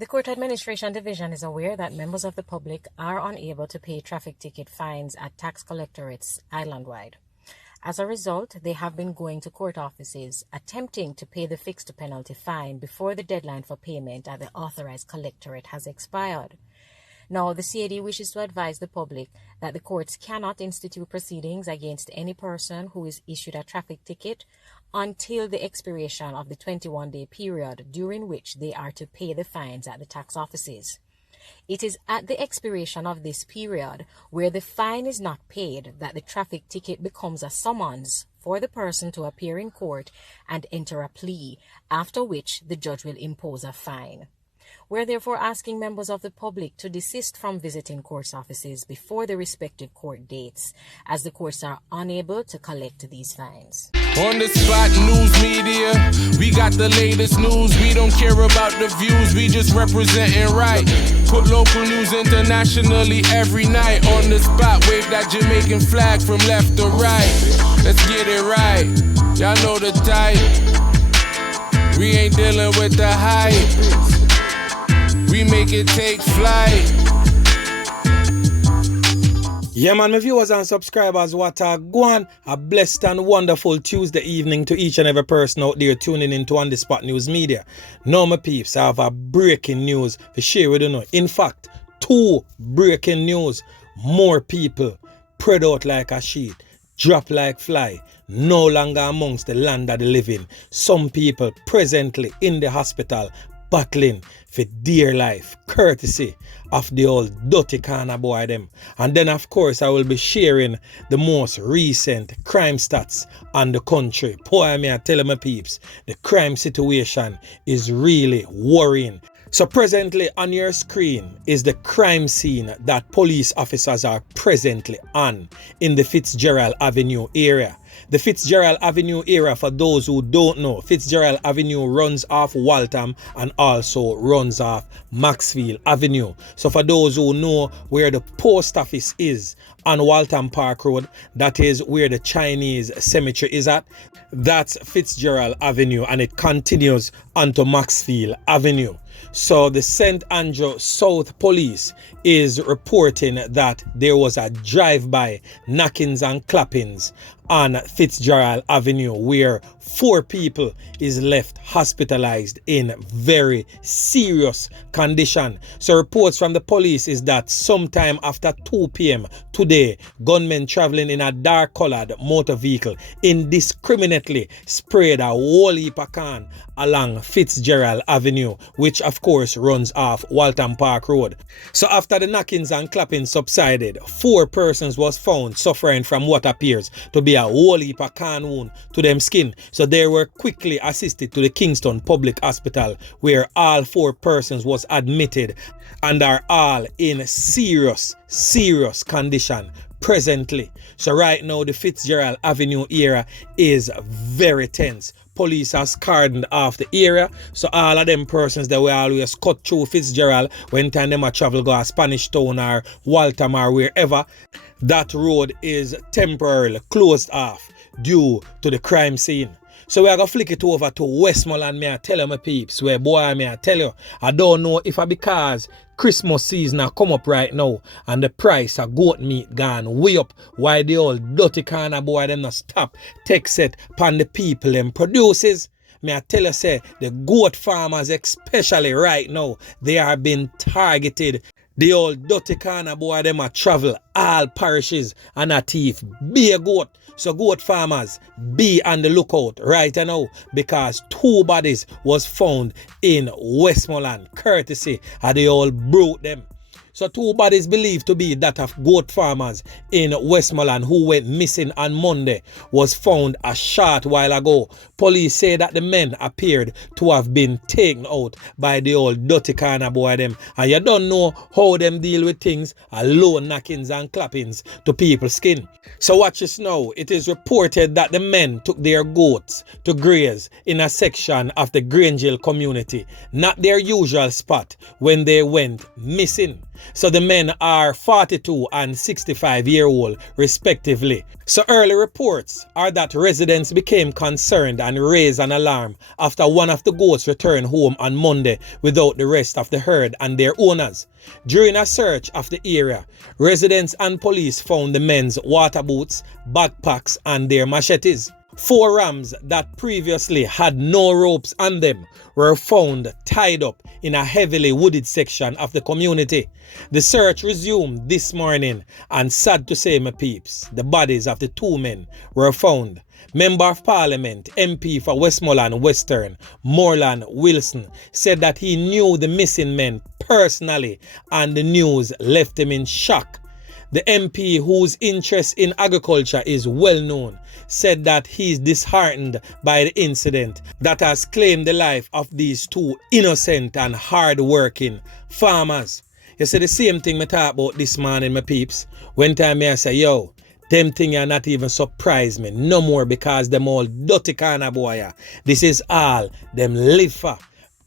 The Court Administration Division is aware that members of the public are unable to pay traffic ticket fines at tax collectorates island-wide. As a result, they have been going to court offices attempting to pay the fixed penalty fine before the deadline for payment at the authorized collectorate has expired. Now, the CAD wishes to advise the public that the courts cannot institute proceedings against any person who is issued a traffic ticket until the expiration of the 21-day period during which they are to pay the fines at the tax offices. It is at the expiration of this period where the fine is not paid that the traffic ticket becomes a summons for the person to appear in court and enter a plea, after which the judge will impose a fine. We're therefore asking members of the public to desist from visiting court offices before the respective court dates, as the courts are unable to collect these fines. On the spot news media, we got the latest news. We don't care about the views, we just representing right. Put local news internationally every night. On the spot, wave that Jamaican flag from left to right. Let's get it right, y'all know the type. We ain't dealing with the hype. We make it take flight. Yeah, man, my viewers and subscribers, what a go on. A blessed and wonderful Tuesday evening to each and every person out there tuning into On The Spot News Media. Now, my peeps, I have a breaking news to share with you. In fact, 2 breaking news. More people spread out like a sheet, drop like fly, no longer amongst the land of the living. Some people presently in the hospital battling for dear life, courtesy of the old dirty kind of boy them. And then of course I will be sharing the most recent crime stats on the country. Boy, I tell my peeps, the crime situation is really worrying. So presently on your screen is the crime scene that police officers are presently on in the Fitzgerald Avenue area. The Fitzgerald Avenue area, for those who don't know, Fitzgerald Avenue runs off Waltham and also runs off Maxfield Avenue. So for those who know where the post office is on Waltham Park Road, that is where the Chinese cemetery is at. That's Fitzgerald Avenue, and it continues onto Maxfield Avenue. So the St. Andrew South Police is reporting that there was a drive-by knockings and clappings on Fitzgerald Avenue where 4 people is left hospitalized in very serious condition. So reports from the police is that sometime after 2 p.m. today, gunmen traveling in a dark colored motor vehicle indiscriminately sprayed a whole heap of can along Fitzgerald Avenue, which of course runs off Waltham Park Road. So after the knockings and clappings subsided, 4 persons was found suffering from what appears to be a whole heap of can wound to them skin. So they were quickly assisted to the Kingston Public Hospital, where all 4 persons was admitted and are all in serious condition presently. So right now the Fitzgerald Avenue area is very tense. Police has cordoned off the area, so all of them persons that will always cut through Fitzgerald when time them a travel go to Spanish Town or Waltham or wherever, that road is temporarily closed off due to the crime scene. So we are going to flick it over to Westmoreland, may I tell you my peeps, where boy may I tell you, I don't know if because Christmas season have come up right now and the price of goat meat gone way up, why the old dirty kind of boy them not stop take set upon the people them produces. May I tell you, say, the goat farmers especially right now, they are being targeted. The old dirty kind of boy them a travel all parishes and a thief be a goat. So goat farmers, be on the lookout right now, because 2 bodies was found in Westmoreland, courtesy of the old brute them. So 2 bodies believed to be that of goat farmers in Westmoreland who went missing on Monday was found a short while ago. Police say that the men appeared to have been taken out by the old dirty kind of boy them. And you don't know how them deal with things, alone knockings and clappings to people's skin. So watch this now. It is reported that the men took their goats to graze in a section of the Grange Hill community, not their usual spot when they went missing. So the men are 42 and 65-year-old respectively. So early reports are that residents became concerned and raised an alarm after one of the goats returned home on Monday without the rest of the herd and their owners. During a search of the area, residents and police found the men's water boots, backpacks and their machetes. 4 rams that previously had no ropes on them were found tied up in a heavily wooded section of the community. The search resumed this morning, and sad to say, my peeps, the bodies of the 2 men were found. Member of Parliament, MP for Westmoreland Western, Morlan Wilson, said that he knew the missing men personally and the news left him in shock. The MP, whose interest in agriculture is well known, said that he is disheartened by the incident that has claimed the life of these 2 innocent and hard-working farmers. You see, the same thing me talk about this morning, my peeps. When time I say, yo, them thing are not even surprise me no more because them all dirty kind of boy. This is all them live for.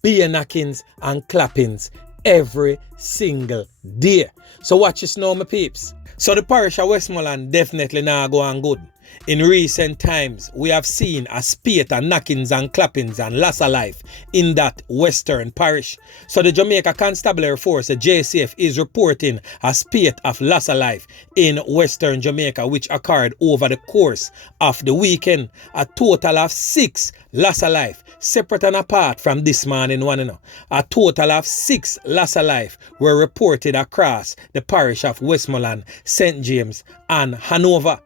Beer knockings and clappings every single day. So watch this now, my peeps. So the parish of Westmoreland definitely now go on good. In recent times, we have seen a spate of knockings and clappings and loss of life in that western parish. So the Jamaica Constabulary Force, the JCF, is reporting a spate of loss of life in western Jamaica, which occurred over the course of the weekend. A total of 6 loss of life, separate and apart from this morning one. A total of 6 loss of life were reported across the parish of Westmoreland, St. James and Hanover.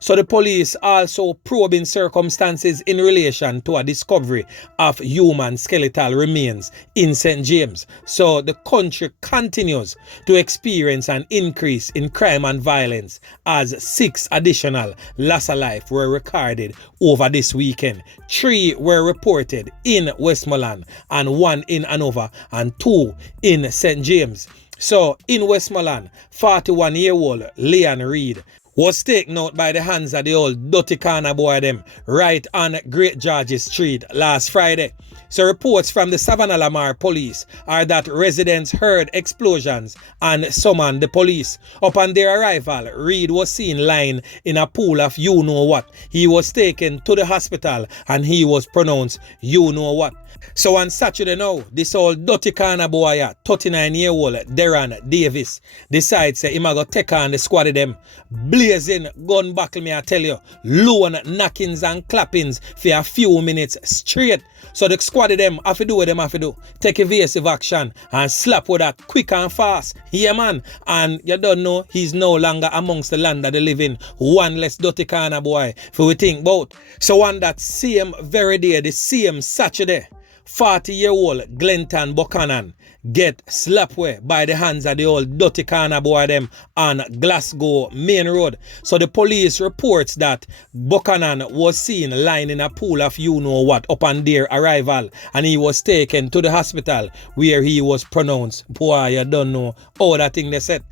So the police also probing circumstances in relation to a discovery of human skeletal remains in St. James. So the country continues to experience an increase in crime and violence as 6 additional loss of life were recorded over this weekend. 3 were reported in Westmoreland and 1 in Hanover and 2 in St. James. So in Westmoreland, 41-year-old Leon Reed was taken out by the hands of the old dirty corner boy them right on Great George's Street last Friday. So reports from the Savannah Lamar police are that residents heard explosions and summoned the police. Upon their arrival, Reed was seen lying in a pool of you-know-what. He was taken to the hospital and he was pronounced you-know-what. So on Saturday now, this old dirty corner boy, 39-year-old Darren Davis, decides him a go take on the squad of them. Blazing gun buckle, me I tell you, loan knockings and clappings for a few minutes straight. So the squad of them have to do what them have to do. Take evasive action and slap with that quick and fast. Yeah man, and you don't know he's no longer amongst the land of the living. One less dirty corner boy for we think about. So on that same very day, the same Saturday, 40-year-old Glenton Buchanan get slapped away by the hands of the old dirty corner boy them on Glasgow Main Road. So the police reports that Buchanan was seen lying in a pool of you-know-what upon their arrival, and he was taken to the hospital where he was pronounced, boy, you don't know all that thing they said.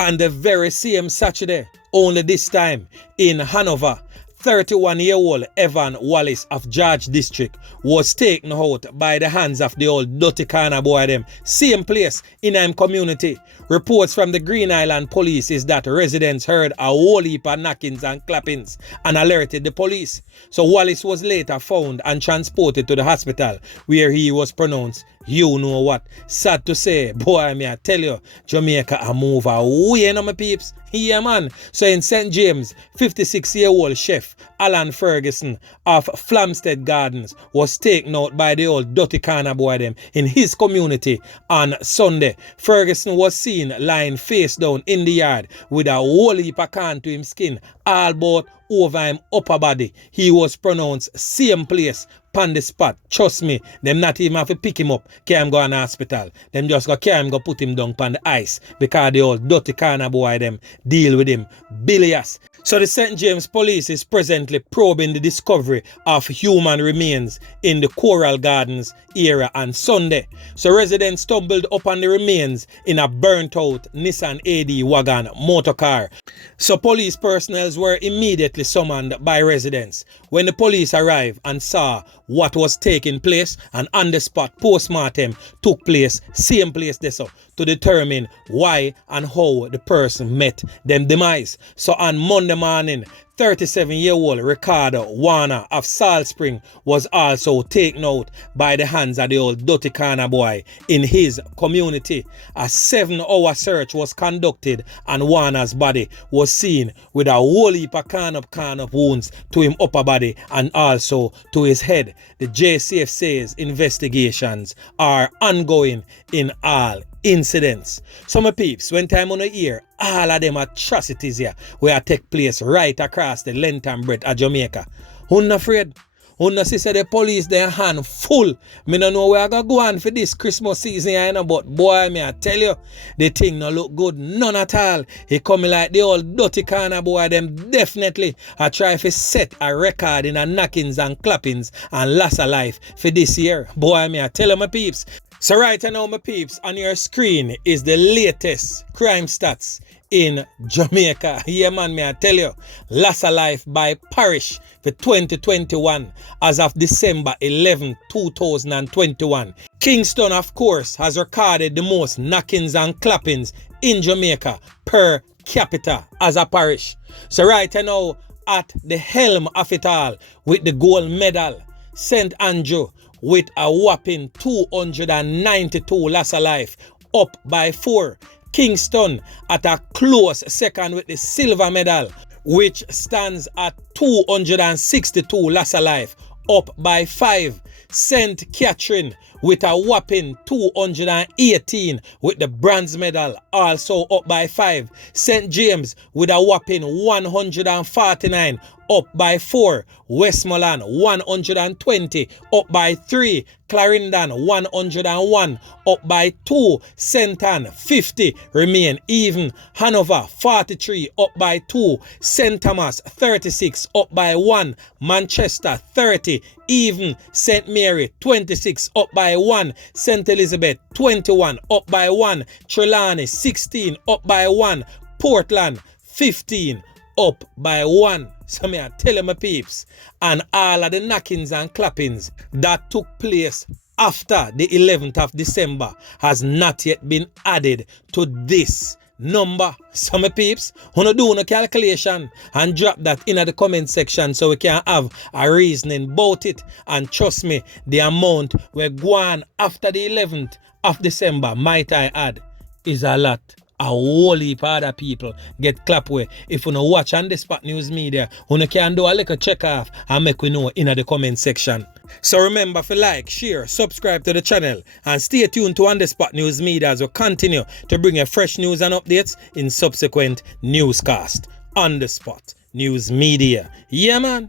And the very same Saturday, only this time in Hanover, 31-year-old Evan Wallace of George District was taken out by the hands of the old dirty corner boy them. Same place in him community. Reports from the Green Island police is that residents heard a whole heap of knockings and clappings and alerted the police. So Wallace was later found and transported to the hospital where he was pronounced you-know-what. Sad to say, boy, me I tell you, Jamaica a move away, you know my peeps. Yeah man. So in St. James, 56-year-old chef Alan Ferguson of Flamstead Gardens was taken out by the old dirty corner boy them in his community on Sunday. Ferguson was seen lying face down in the yard with a whole heap of can to him skin all but over him upper body. He was pronounced same place pan the spot. Trust me, them not even have to pick him up, carry him go in the hospital. Them just go carry him, go put him down pan the ice because the old dirty corner boy them deal with him bilious. So the St. James Police is presently probing the discovery of human remains in the Coral Gardens area on Sunday. So residents stumbled upon the remains in a burnt-out Nissan AD wagon motorcar. So police personnel were immediately summoned by residents. When the police arrived and saw what was taking place, an on-the-spot post-mortem took place, same place there, so, to determine why and how the person met them demise. So on Monday morning, 37-year-old Ricardo Warner of Salt Spring was also taken out by the hands of the old dirty corner boy in his community. A 7-hour search was conducted and Warner's body was seen with a whole heap of corner wounds to his upper body and also to his head. The JCF says investigations are ongoing in all incidents. So my peeps, when time on the ear, all of them atrocities here will take place right across the length and breadth of Jamaica. Who not afraid? Who not see say the police their hand full? Me no know where I go on for this Christmas season, you know, but boy, me I tell you, the thing no look good, none at all. He coming like the old dirty corner boy, them definitely I try to set a record in a knockings and clappings and loss of life for this year. Boy, me I tell you my peeps. So right now, my peeps, on your screen is the latest crime stats in Jamaica. Yeah, man, me I tell you, loss of life by parish for 2021 as of December 11, 2021. Kingston, of course, has recorded the most knockings and clappings in Jamaica per capita as a parish. So right now, at the helm of it all with the gold medal, St. Andrew with a whopping 292 loss of life, up by 4. Kingston at a close second with the silver medal, which stands at 262 loss of life, up by 5. St. Catherine with a whopping 218 with the bronze medal, also up by 5. St. James with a whopping 149, up by 4. Westmoreland 120, up by 3. Clarendon 101, up by 2. St. Ann 50 remain even. Hanover 43, up by 2. St. Thomas 36, up by 1. Manchester 30 even. St. Mary 26, up by 1. St. Elizabeth 21, up by 1. Trelawney 16, up by 1. Portland 15, up by 1. So me I tell you my peeps, and all of the knockings and clappings that took place after the 11th of December has not yet been added to this number. So my peeps, wanna do no calculation and drop that in the comment section so we can have a reasoning about it. And trust me, the amount we're going after the 11th of December, might I add, is a lot. A whole heap of other people get clap with. If you no watch on the Spot News Media, you can do a little check off and make we know in the comment section. So remember to like, share, subscribe to the channel and stay tuned to On The Spot News Media as we continue to bring you fresh news and updates in subsequent newscast. On The Spot News Media. Yeah, man.